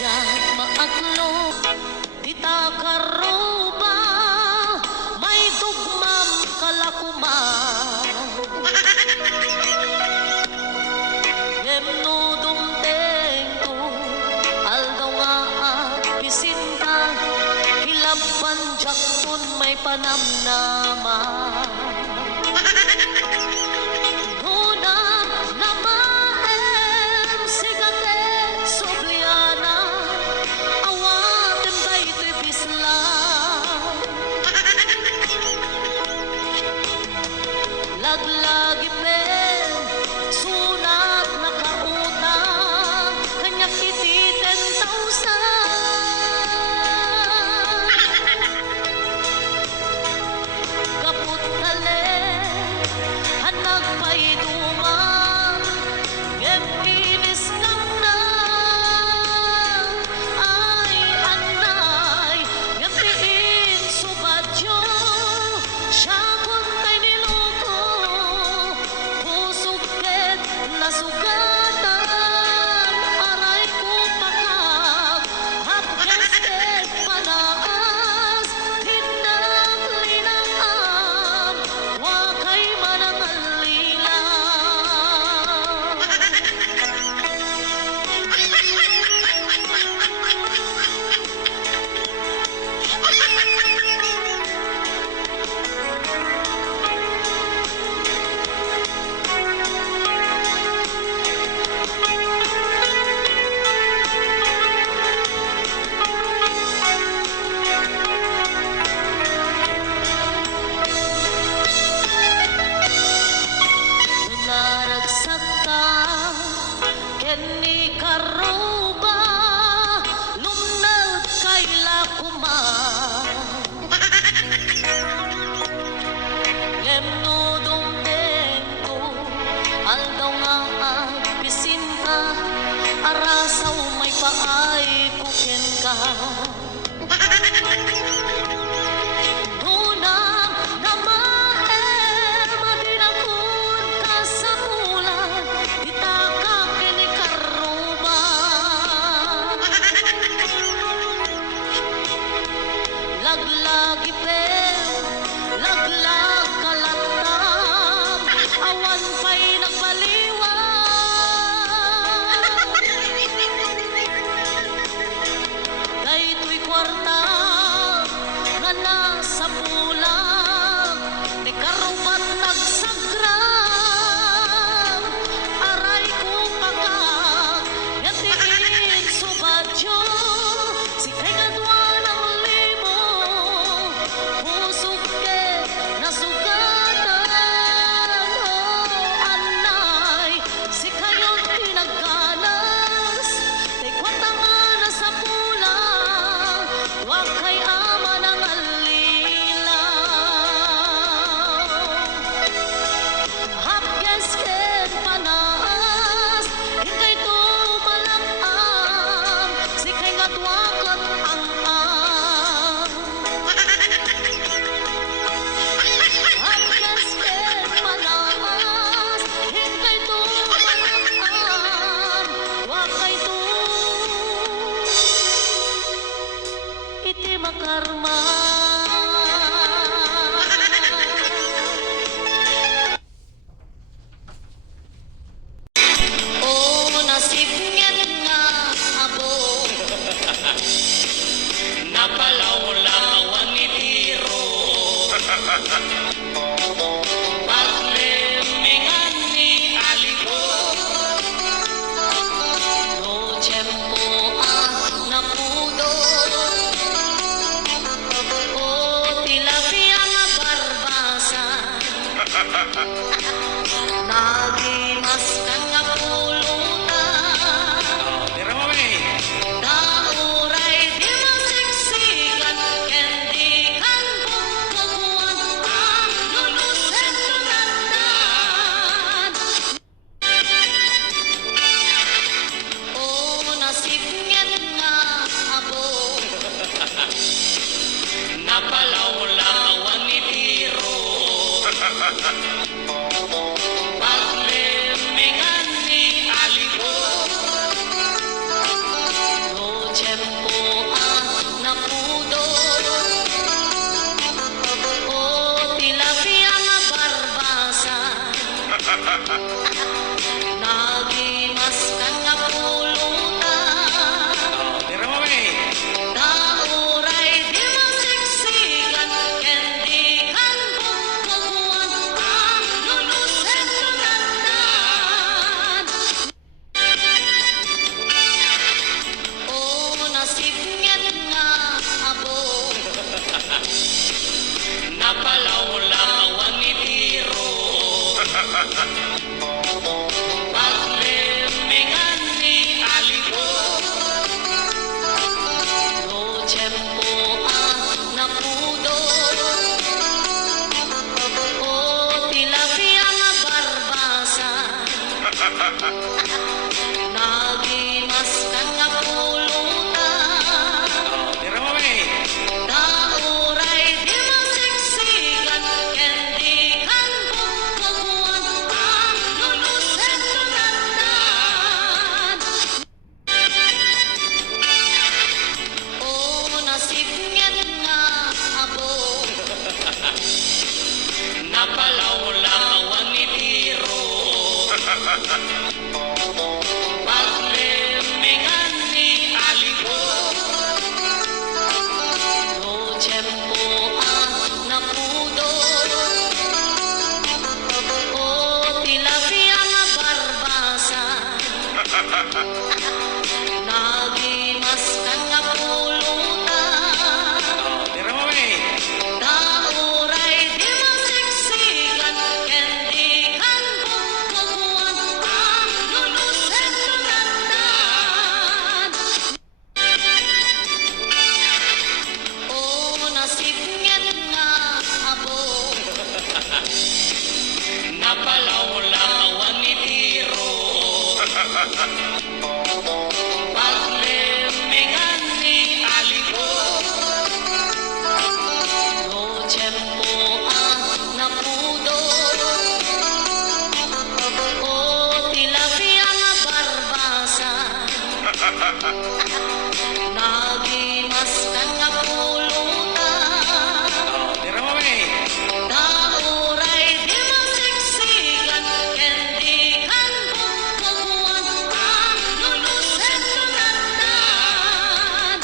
Diyan maaklo, di ta karuba, may tugmam kalakuman. Ngemnudong tengko, aldaw nga at pisinta, hilapan jakton may panamnaman. Laglagi pen, sunat nakautang, kanya kiti 10,000. Kaput tale, hanag pa'y dumang, inis lang na, ay anay, ngapiin subadyo, siya nasugatan, aray ko pakak, hapkesket panaas, hinang linangam, wakay manangalila. Keni karuba, lumnad kay lakuman. Ngemnudong tengko, aldaw nga at pisinta, arasaw may paay kuken ka. Laglagi pen, laglag kalatam, awan pa'y nagbaliwan. Daytoy kwarta nga nasa pulang, di karubat nagsagrab, aray ko pakak, yatiin subadyo, si kay gadwa karma. Oh, nasib ngit nga abo, napalaw-lawan ni Tiro. Paglemingan ni Aligo, no tiyempo napudo. Nagimas ka nga pulutan, nauray di masiksikan, kendi kan bukbukuan, ang lulusen tunandan. O nasib ngit nga abo, napalaw-lawan ni Tiro. Paglemingan Paglemingan ni Aligo, no tiyempo ang napudo. O tilapia nga barbasan, nagimas ka nga pulutan. Tira mo may. Nauray di masiksikan, kendikan bukbukuan, ang lulusen tunatan. O nasipnget nga abo, napalawlawan ni Tiro. Paglemingan ni Aligo, no tiyempo ang napudo. O tilapia nga barbasan, nagimas ka nga pulutan. Tira mo may. Nauray di masiksikan, kendikan bukbukuan, ang lulusen tunatan. O nasipnget nga abo, napalawlawan ni Tiro. Paglemingan ni Aligo, no tiyempo ang napudo. O tilapia nga barbasan, nagimas ka nga pulutan. Tira mo may. Nauray di masiksikan, kendikan bukbukuan, ang lulusen tunatan.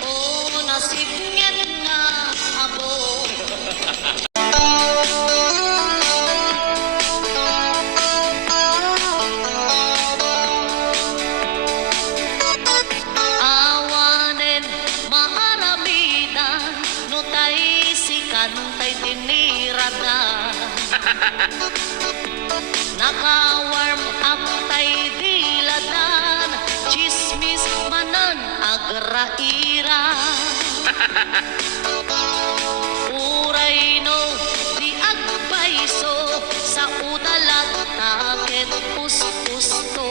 O nasipnget nga abo, awanen maaramidan, no tay sikan tay tiniradan. Naka-warm up tay diladan, chismis manan agraira. Uray no di agbayso, sa udalat takit pusto.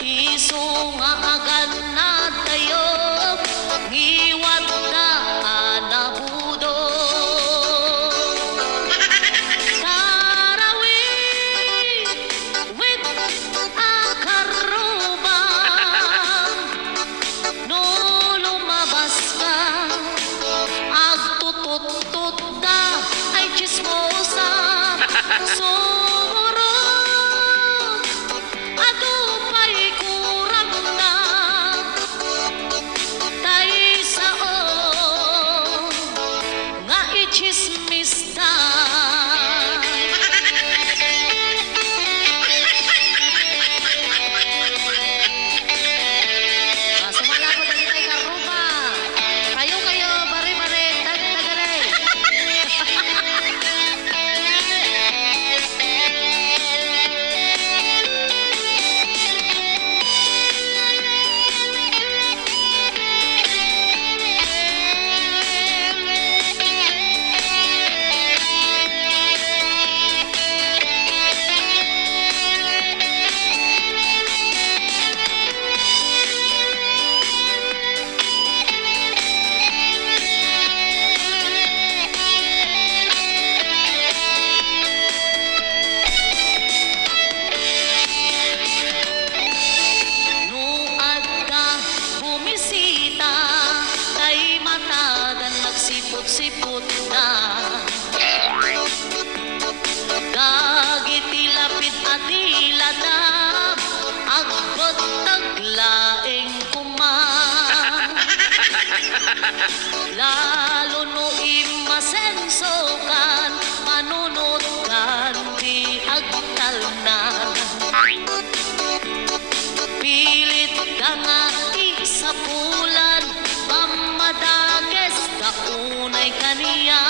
Iso nga agan na tayo, ngiwat na anabudo. Tarawih with akarubang, no lumabas ka, agtutut-tut na ay chismosa. Sumurot, adupay kurang na, tay sao nga ichismis na. Sumala ko dali kay karuba, kayo bare-bare tagare. Nuad ka bumisita, tay matagan nagsipot-sipot na. Dagiti lapid adila na, agbot taglaeng kuma. Lalo no imasenso kan, manunod kan di agtalnan. Pilit ka nga isapulan, pamadages ka unay kaniya.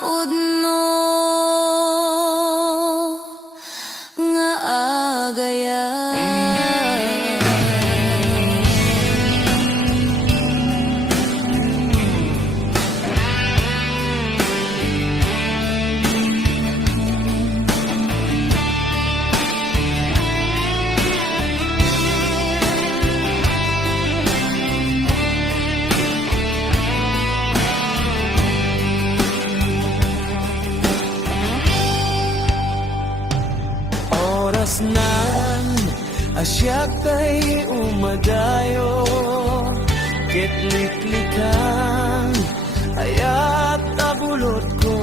pudno nga agaya. Oras nan asyak kay umadayo, kitliklikan ayat abulot ko,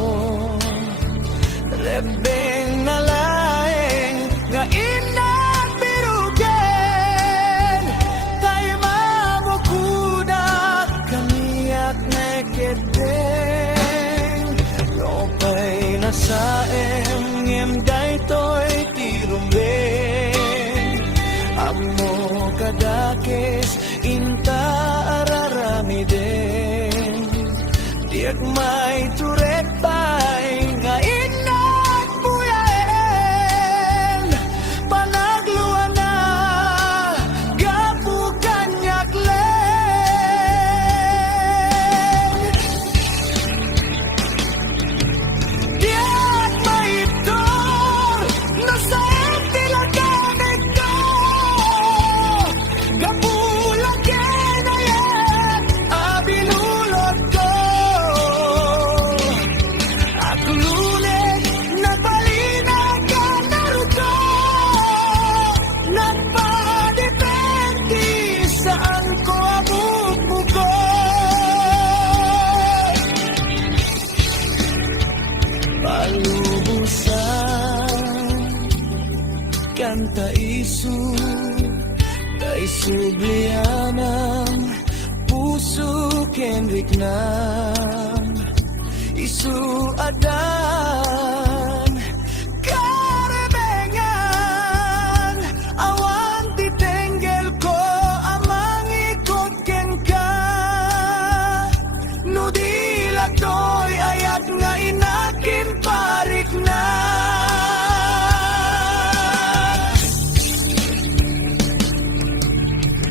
rebeng na laeng nga inabirugan, kay mamukudak kaniyak neketeng, lopay na sa ngem daytoy tirumbeng, amo kadakes inta araramiden, diak may turek pay nga inat buyaen, panagluan na gapu kanyak leng, diak may itor na sa tilagan ito, gapulang kinayat abinulot ko, at lunes nagbalinag ka naruto, nagpadepende saan ko abubugo, palubusan kanta isu kay sublianang puso kenrik nam isu adan karebengan awan titenggel ko amang ikot ken ka nudila toy ayat nga inakin parik na.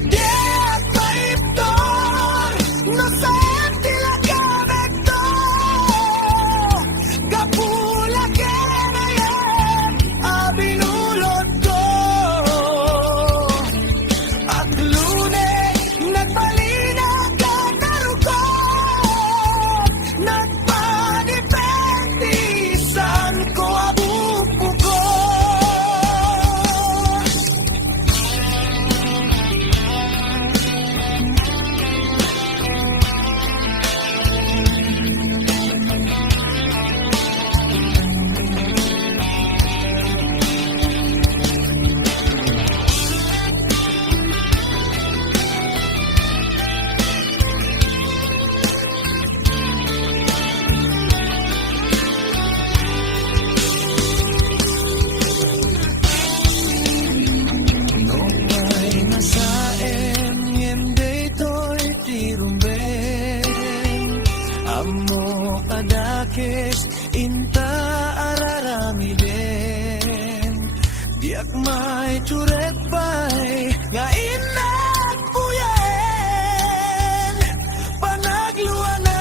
Diak maiptor no sa tilagan ito, gapula kenayan abinulot ko, at lunes nagbalinag ka naruko, nagpadepende saan ko abubugo. Nopay na sa ngem daytoy tirumbeng, amo kadakes inta araramiden, diak may turek pay nga inat buyaen, panagluan na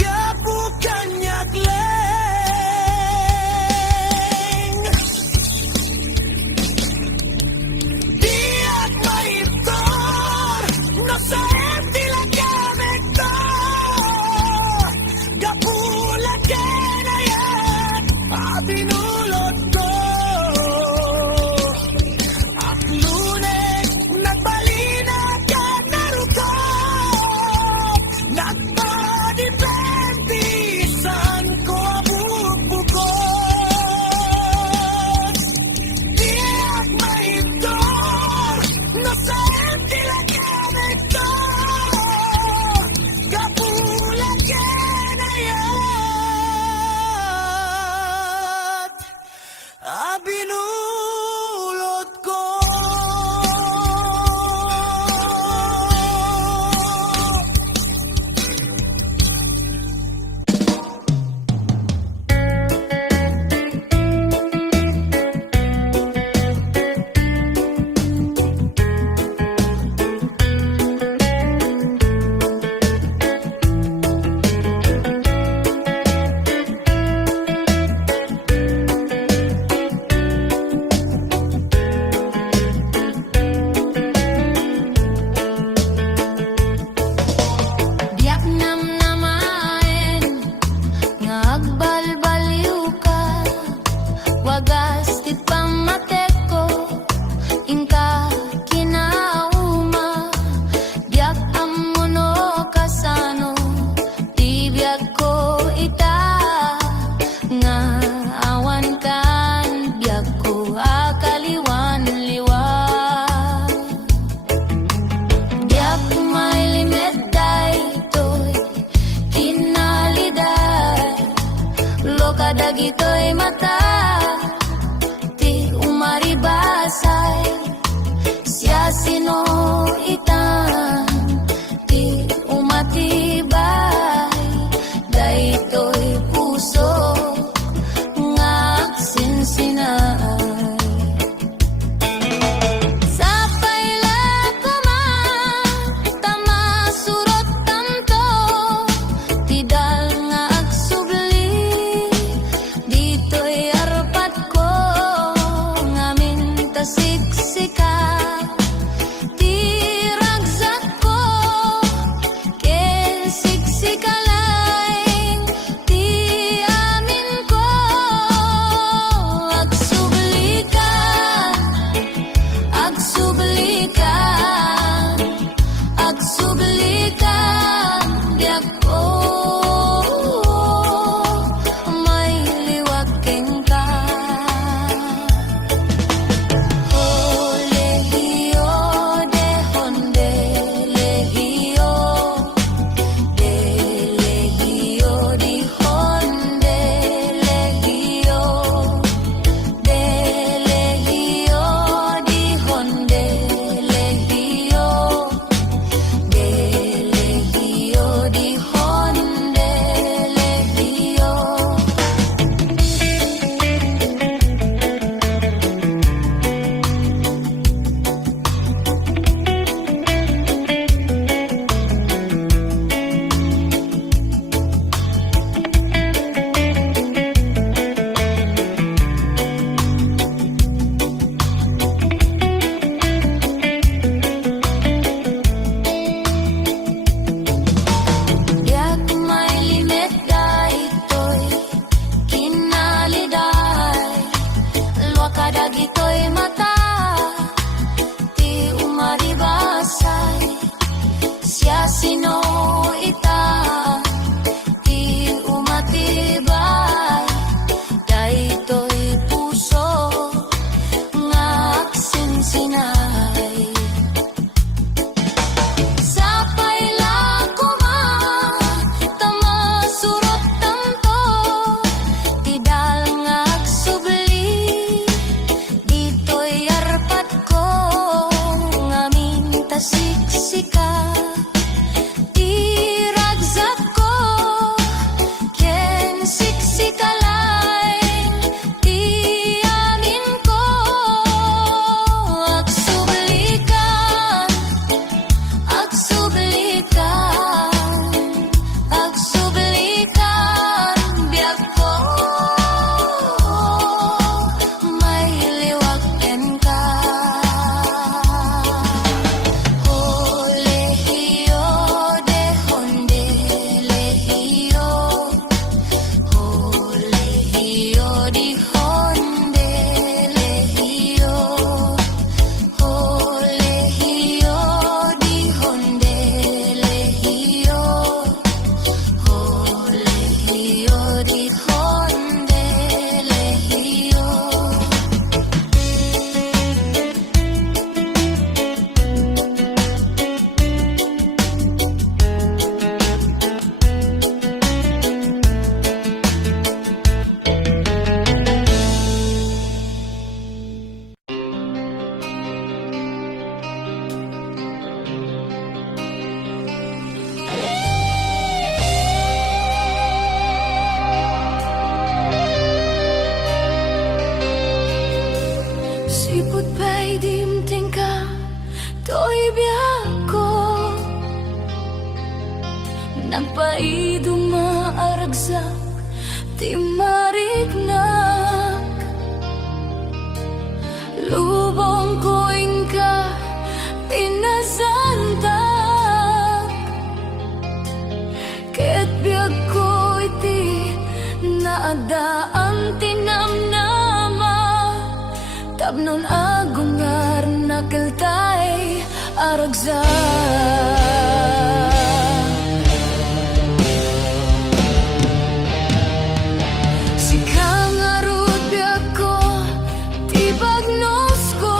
gapu kanyak leng, diak maitor no sa tilagan ito, gapula kenayan abinulot ko, at lunes nagbalinag ka naruto, nagpadepende saan ko abubugo. Diak maitor no sa tilagan ito, gapula kenayan dagito'y mata, ti umaribasay, siya sino itan, ti umatibay, daytoy puso nga sinsinay. Sa paila ko tama surot tanto, tidal nga agsubli, dito'y arpat ko ngamin tasiksika, tiragsak ko ken siksikalaing, ti amin ko agsubli ka, agsubli ka, agsubli ka, diyak ko may liwag ken ka. Lehiyo de honde, lehiyo, de lehiyo di honde, lehiyo, de lehiyo di honde, lehiyo, de lehiyo di honde, lehiyo. Yak may limit daytoy kinaliday, luwakada gito'y mata, ti umaribasay, siya sino ita, ti umatibay, daytoy puso nga sinsinay. Sa paila ko tama surot tanto, tidal nga agsubli, dito'y arpat ko ngamin tasiksika, tiragsak ko ken siksikalaing, ti amin ko agsubli ka, agsublikan, agsublikan, biyak ko may liwag ken ka. Lehiyo de honde, lehiyo, lehiyo di honde, lehiyo, lehiyo di honde, lehiyo, lehiyo di honde, lehiyo. Sipot pa'y dimting ka, to'y biyak ko, napaiduma-aragsak, ti marignak, lubong ko'y ka, pinasantak, ket biyak ko'y ti naadaan tinamnama, tapnon agungar nakeltay aragsak. Sikang arut biyak ko, ti bagnos ko,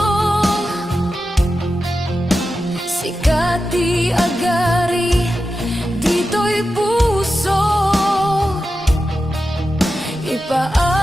sikati agari, dito'y puso, ipaa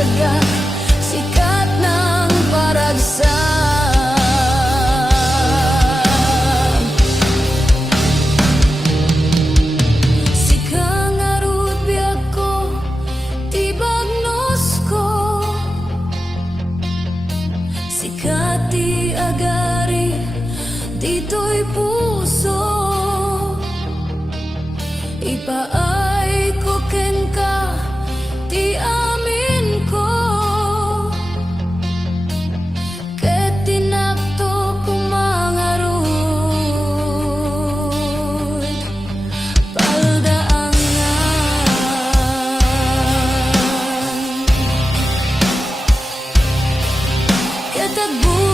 sagak, sikat ng paragsak. Sikang arut biag ko, tibagnos ko, sikat ti agari, dito'y puso. Ipaay ko ken ka, ti amin ko, ket tinakto kumangarut paldaangan. Ket agbuhay